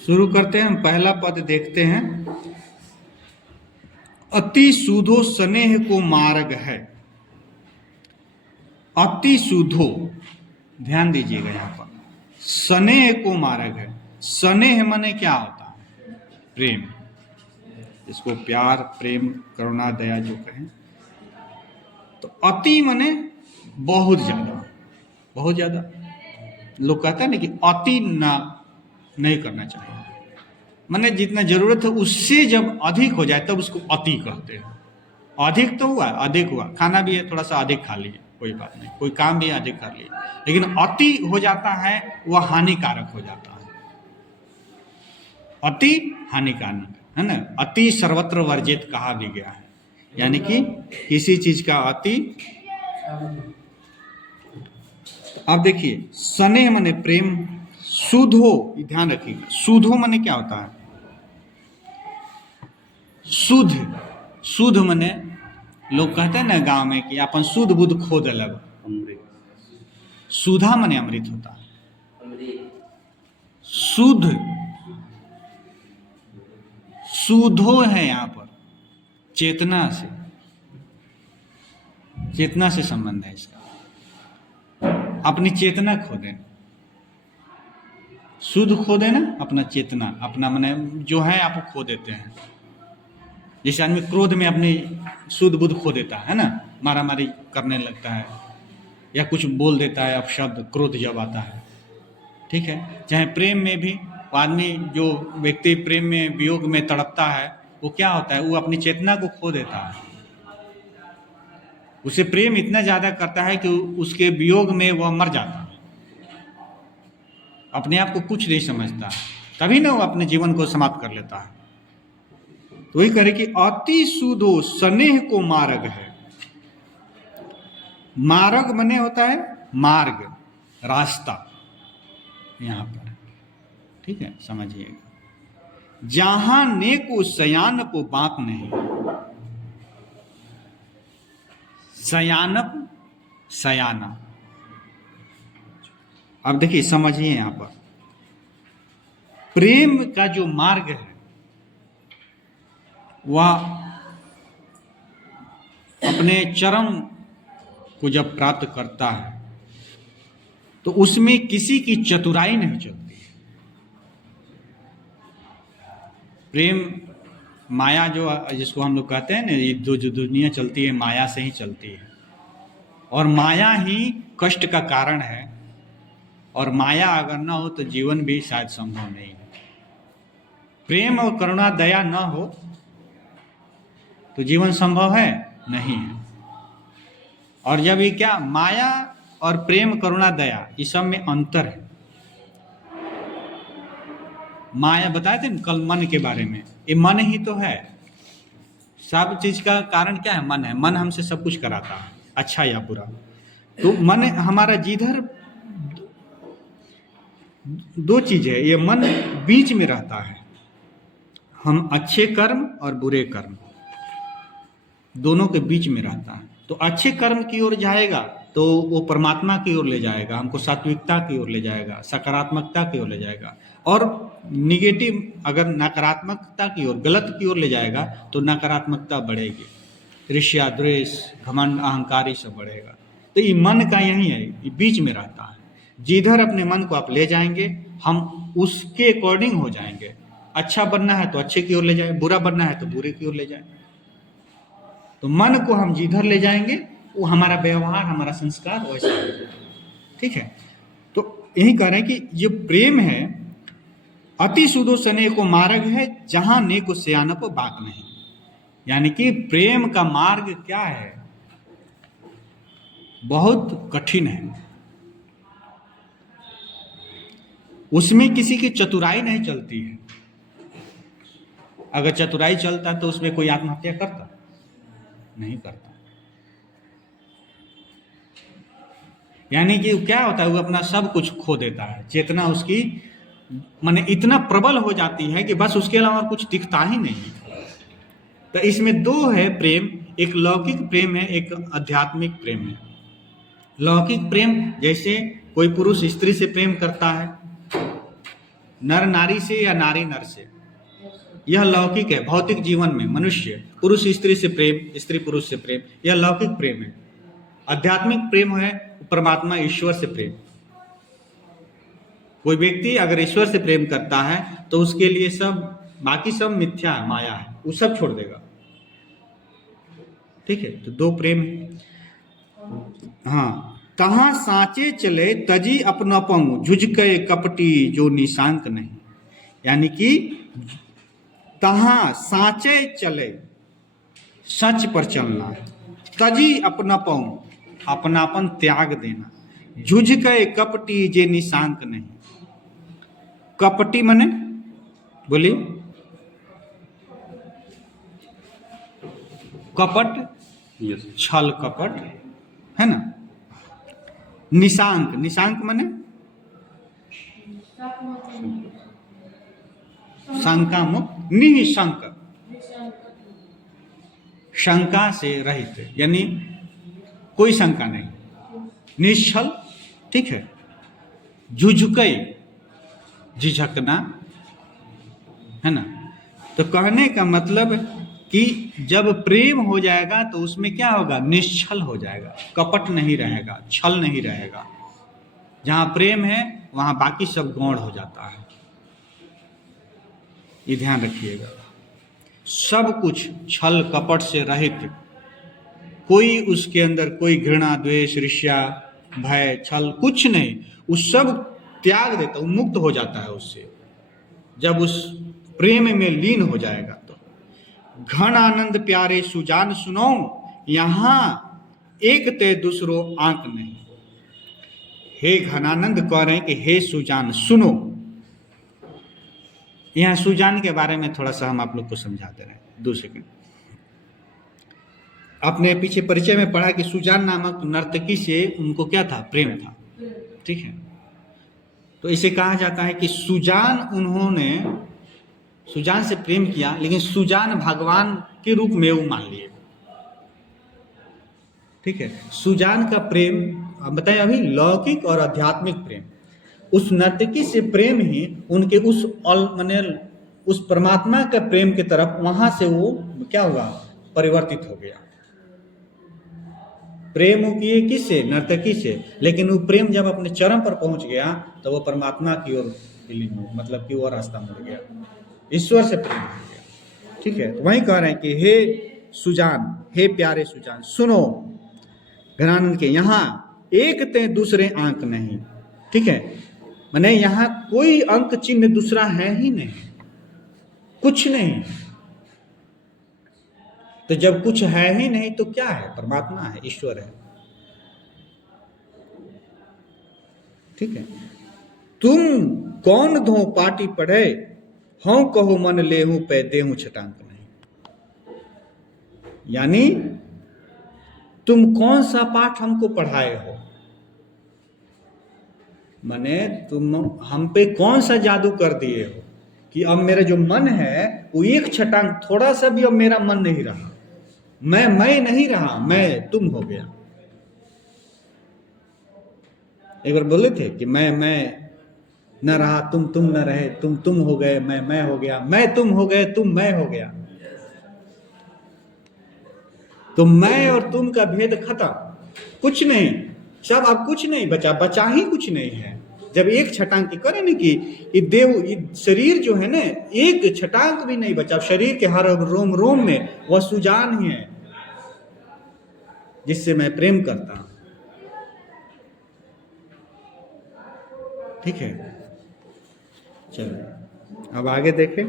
शुरू करते हैं। हम पहला पद देखते हैं। अति सुधो स्नेह को मार्ग है। अति सुधो, ध्यान दीजिएगा यहाँ पर, स्नेह को मार्ग है। स्नेह माने क्या होता है? प्रेम, इसको प्यार, प्रेम, करुणा, दया जो कहें। तो अति माने बहुत ज्यादा, बहुत ज्यादा। लोग कहते हैं ना कि अति ना नहीं करना चाहिए, माने जितना जरूरत है उससे जब अधिक हो जाए तब उसको अति कहते हैं। अधिक तो हुआ, अधिक हुआ, खाना भी है थोड़ा सा अधिक खा लीजिए, कोई बात नहीं, कोई काम भी अधिक कर लीजिए, लेकिन अति हो जाता है वह हानिकारक हो जाता है। अति हानिकारक है ना। अति सर्वत्र वर्जित कहा भी गया है, यानी कि किसी चीज का अति। अब देखिए, स्नेह माने प्रेम, सुधो, ध्यान रखिएगा, सुधो माने क्या होता है? शुद्ध, शुद्ध माने लोग कहते हैं ना गांव में कि अपन शुद्ध बुद्ध खो दिलक। सुधा माने अमृत होता है। शुद्ध, सुधो है यहाँ पर चेतना से, चेतना से संबंध है इसका। अपनी चेतना खो देना, शुद्ध खो देना, अपना चेतना, अपना माने जो है आप खो देते हैं। जैसे आदमी क्रोध में अपनी शुद्ध बुद्ध खो देता है ना, मारा मारी करने लगता है या कुछ बोल देता है अपशब्द, क्रोध जब आता है, ठीक है। चाहे प्रेम में भी आदमी, जो व्यक्ति प्रेम में वियोग में तड़पता है, वो क्या होता है? वो अपनी चेतना को खो देता है। उसे प्रेम इतना ज्यादा करता है कि उसके वियोग में वह मर जाता है, अपने आप को कुछ नहीं समझता, तभी ना वो अपने जीवन को समाप्त कर लेता है। तो वही करे कि अति सुधो स्नेह को मार्ग है। मार्ग मने होता है मार्ग, रास्ता, यहां पर, ठीक है, समझिएगा। जहां नेको सयानप बात नहीं। सयानप, सयाना, अब देखिए समझिए यहां पर, प्रेम का जो मार्ग है वह अपने चरम को जब प्राप्त करता है तो उसमें किसी की चतुराई नहीं चलती है। प्रेम माया जो, जिसको हम लोग कहते हैं ना, ये जो दुनिया चलती है माया से ही चलती है, और माया ही कष्ट का कारण है, और माया अगर ना हो तो जीवन भी शायद संभव नहीं है। प्रेम और करुणा दया ना हो तो जीवन संभव है नहीं है। और जब ये क्या, माया और प्रेम करुणा दया, इस सब में अंतर है। माया बताए थे कल मन के बारे में, ये मन ही तो है, सब चीज का कारण क्या है? मन है। मन हमसे सब कुछ कराता है, अच्छा या बुरा। तो मन हमारा जिधर, दो चीज है, ये मन बीच में रहता है। हम अच्छे कर्म और बुरे कर्म दोनों के बीच में रहता है। तो अच्छे कर्म की ओर जाएगा तो वो परमात्मा की ओर ले जाएगा, हमको सात्विकता की ओर ले जाएगा, सकारात्मकता की ओर ले जाएगा। और निगेटिव, अगर नकारात्मकता की ओर, गलत की ओर ले जाएगा तो नकारात्मकता बढ़ेगी, ईर्ष्या, द्वेष, घमंड, अहंकार, ये सब बढ़ेगा। तो ये मन का यही है, ये बीच में रहता है। जिधर अपने मन को आप ले जाएंगे, हम उसके अकॉर्डिंग हो जाएंगे। अच्छा बनना है तो अच्छे की ओर ले जाए, बुरा बनना है तो बुरे की ओर ले जाए। तो मन को हम जिधर ले जाएंगे वो हमारा व्यवहार, हमारा संस्कार वैसा होगा, ठीक है। तो यही कह रहे हैं कि ये प्रेम है, अति सुधो स्नेह को मार्ग है, जहां नेको सयानप बात नहीं। यानी कि प्रेम का मार्ग क्या है? बहुत कठिन है, उसमें किसी की चतुराई नहीं चलती है। अगर चतुराई चलता तो उसमें कोई आत्महत्या करता? नहीं करता। यानी कि क्या होता है, वो अपना सब कुछ खो देता है, चेतना उसकी माने इतना प्रबल हो जाती है कि बस उसके अलावा कुछ दिखता ही नहीं। तो इसमें दो है प्रेम, एक लौकिक प्रेम है, एक आध्यात्मिक प्रेम है। लौकिक प्रेम, जैसे कोई पुरुष स्त्री से प्रेम करता है नर नारी से या नारी नर से। यह लौकिक है, भौतिक जीवन में मनुष्य पुरुष स्त्री से प्रेम, स्त्री पुरुष से प्रेम, यह लौकिक प्रेम है। आध्यात्मिक प्रेम है परमात्मा ईश्वर से प्रेम। कोई व्यक्ति अगर ईश्वर से प्रेम करता है तो उसके लिए सब बाकी सब मिथ्या है, माया है, वो सब छोड़ देगा। ठीक है, तो दो प्रेम है। हाँ, कहाँ साँचे चले तजी अपनापन, झुझके कपटी जो निशांक नहीं। यानी कि तहाँ साँचे चले, सच पर चलना, तजी अपनापन, अपनापन त्याग देना, झुझके कपटी जे निशांक नहीं। कपटी मने बोलिए, कपट, छल कपट है ना। निशांक, निशांक मने शंका मुक्त, निशंक, शंका से रहित, यानी कोई शंका नहीं, निश्चल। ठीक है, झुझकई, झिझकना है ना। तो कहने का मतलब कि जब प्रेम हो जाएगा तो उसमें क्या होगा, निश्चल हो जाएगा, कपट नहीं रहेगा, छल नहीं रहेगा। जहाँ प्रेम है वहाँ बाकी सब गौण हो जाता है, ये ध्यान रखिएगा। सब कुछ छल कपट से रहित, कोई उसके अंदर कोई घृणा द्वेष ईर्ष्या भय छल कुछ नहीं, उस सब त्याग देता, उन्मुक्त हो जाता है उससे जब उस प्रेम में लीन हो जाएगा। तो घन आनंद प्यारे सुजान सुनो, यहाँ एक ते दूसरो आंक नहीं। हे घनानंद कह रहे हैं कि हे सुजान सुनो। यहाँ सुजान के बारे में थोड़ा सा हम आप लोग को समझा दे रहे हैं, 2 सेकंड। आपने पीछे परिचय में पढ़ा कि सुजान नामक नर्तकी से उनको क्या था, प्रेम था। ठीक है, तो इसे कहा जाता है कि सुजान, उन्होंने सुजान से प्रेम किया, लेकिन सुजान भगवान के रूप में वो मान लिए। ठीक है, सुजान का प्रेम बताए अभी लौकिक और आध्यात्मिक प्रेम, उस नर्तकी से प्रेम ही उनके उस माने उस परमात्मा के प्रेम की तरफ वहां से वो क्या हुआ, परिवर्तित हो गया। प्रेम किए किससे, नर्तकी से, लेकिन वो प्रेम जब अपने चरम पर पहुंच गया तो वो परमात्मा की ओर विलीन हो, मतलब कि वो रास्ता मुड़ गया, ईश्वर से प्रेम हो गया। ठीक है, तो वही कह रहे हैं कि हे सुजान, हे प्यारे सुजान सुनो, घनानंद के यहाँ एक ते दूसरे अंक नहीं। ठीक है, माने यहाँ कोई अंक चिन्ह दूसरा है ही नहीं, कुछ नहीं। तो जब कुछ है ही नहीं तो क्या है, परमात्मा है, ईश्वर है। ठीक है, तुम कौन धो पाटी पढ़े, हाँ कहो मन लेहूं पे देहूं छटांक नहीं। यानी तुम कौन सा पाठ हमको पढ़ाए हो, माने तुम हम पे कौन सा जादू कर दिए हो कि अब मेरा जो मन है वो एक छटांक थोड़ा सा भी अब मेरा मन नहीं रहा, मैं नहीं रहा, मैं तुम हो गया। एक बार बोले थे कि मैं न रहा, तुम न रहे, तुम हो गए, मैं हो गया, मैं तुम हो गए, तुम मैं हो गया। तो मैं और तुम का भेद खत्म, कुछ नहीं, सब अब कुछ नहीं बचा, बचा ही कुछ नहीं है। जब एक छटांक करे ना कि देव शरीर जो है ना, एक छटांक भी नहीं बचा, शरीर के हर रोम रोम में वह सुजान ही है जिससे मैं प्रेम करता हूं। ठीक है, चलो अब आगे देखें।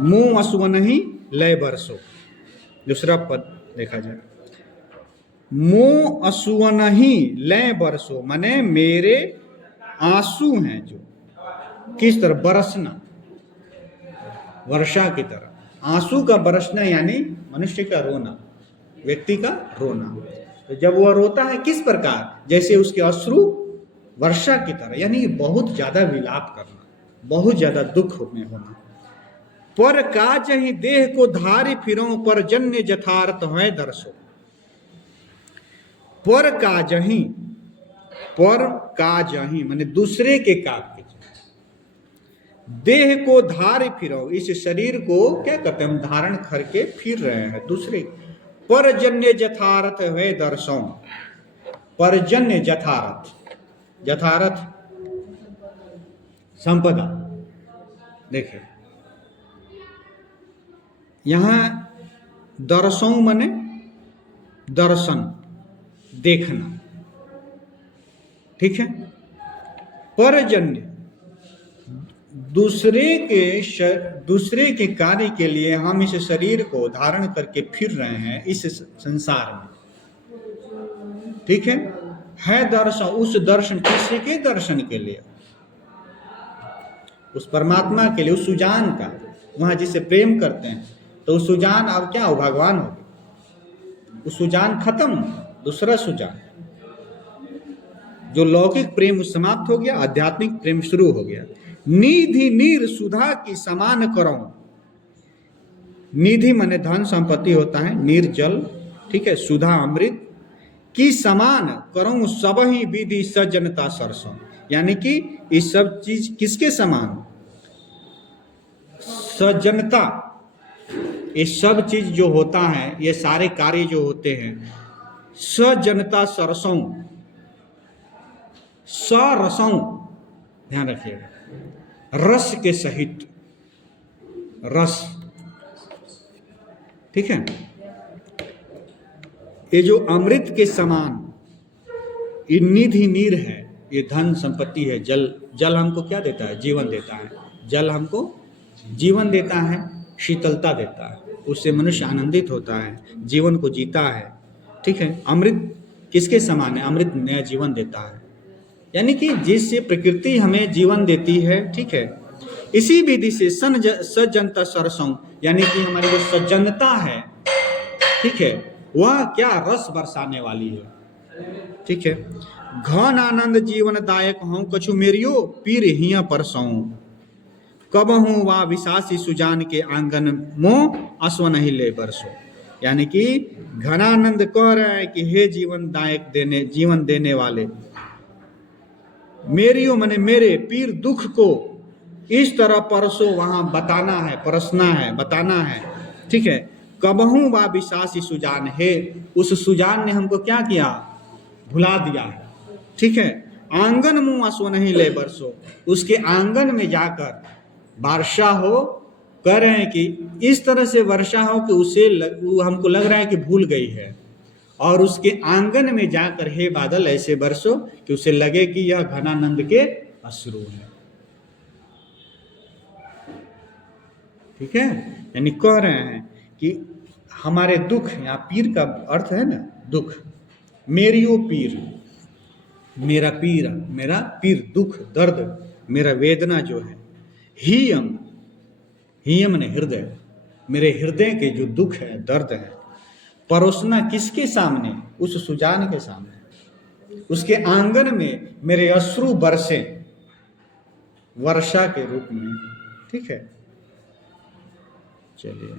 मुंह असुवन ही लय बरसो, दूसरा पद देखा जाए। मुंह असुवन ही लय बरसो, माने मेरे आंसू हैं जो किस तरह बरसना, वर्षा की तरह। आंसू का बरसना यानी मनुष्य का रोना, व्यक्ति का रोना। तो जब वह रोता है किस प्रकार, जैसे उसके अश्रु वर्षा की तरह, यानी बहुत ज्यादा विलाप करना, बहुत ज्यादा दुख में होना। पर काज ही देह को धारी फिरो, पर जन्य जथार्थ है दर्शो। पर काज ही माने दूसरे के काज के, देह को धार फिरो, इस शरीर को क्या करते हैं हम धारण करके फिर रहे हैं दूसरे। परजन्य जथारथ वे दर्शन, परजन्य जथारथ, जथारथ संपदा। देखिए यहां दर्शन माने दर्शन, देखना, ठीक है। परजन्य दूसरे के कार्य के लिए हम इस शरीर को धारण करके फिर रहे हैं इस संसार में, ठीक है दर्शन। उस दर्शन, किसी के दर्शन के लिए? उस परमात्मा के लिए, उस सुजान का, वहां जिसे प्रेम करते हैं। तो उस सुजान अब क्या हो, भगवान हो गए। उस सुजान खत्म, दूसरा सुजान, जो लौकिक प्रेम समाप्त हो गया, आध्यात्मिक प्रेम शुरू हो गया। निधि नीर सुधा की समान करो, निधि माने धन संपत्ति होता है, नीर जल, ठीक है, सुधा अमृत की समान करो सब ही विधि सज्जनता सरसों, यानी कि इस सब चीज किसके समान? सज्जनता। ये सब चीज जो होता है, ये सारे कार्य जो होते हैं, सज्जनता सरसों, सरसों, ध्यान रखिएगा, रस के सहित, रस, ठीक है। ये जो अमृत के समान, ये निधि नीर है, ये धन संपत्ति है। जल, जल हमको क्या देता है? जीवन देता है। जल हमको जीवन देता है, शीतलता देता है, उससे मनुष्य आनंदित होता है, जीवन को जीता है, ठीक है। अमृत किसके समान है? अमृत नया जीवन देता है, यानी कि जिससे प्रकृति हमें जीवन देती है, ठीक है। इसी विधि से सज्जनता सरसों, यानी कि हमारी जो सज्जनता है, ठीक है, वह क्या रस बरसाने वाली है, ठीक है। घन आनंद जीवनदायक हूँ कछु मेरियो पीर हिया परसों, कब हूँ वा विशासी सुजान के आंगन मोह अश्व नहीं ले बरसो, यानी कि घनानंद कह रहे हैं कि हे जीवनदायक देने, जीवन देने वाले, मेरियो मने मेरे, पीर दुख को इस तरह परसो, वहां बताना है, परसना है, बताना है, ठीक है। कबहू वा विशासी सुजान है, उस सुजान ने हमको क्या किया? भुला दिया है, ठीक है। आंगन मुंह अश्व नहीं ले बरसो, उसके आंगन में जाकर वर्षा हो, कह रहे हैं कि इस तरह से वर्षा हो कि उसे हमको लग रहा है कि भूल गई है, और उसके आंगन में जाकर हे बादल ऐसे बरसो कि उसे लगे कि यह घनानंद के अश्रु है, ठीक है। यानी कह रहे हैं कि हमारे दुख, यहाँ पीर का अर्थ है ना दुख, मेरियो पीर, मेरा पीर, मेरा पीर दुख, दर्द, मेरा वेदना जो है, हियम, हियम ने हृदय, मेरे हृदय के जो दुख है, दर्द है, परोसना किसके सामने? उस सुजान के सामने, उसके आंगन में मेरे अश्रु बरसे, वर्षा के रूप में, ठीक है। चलिए।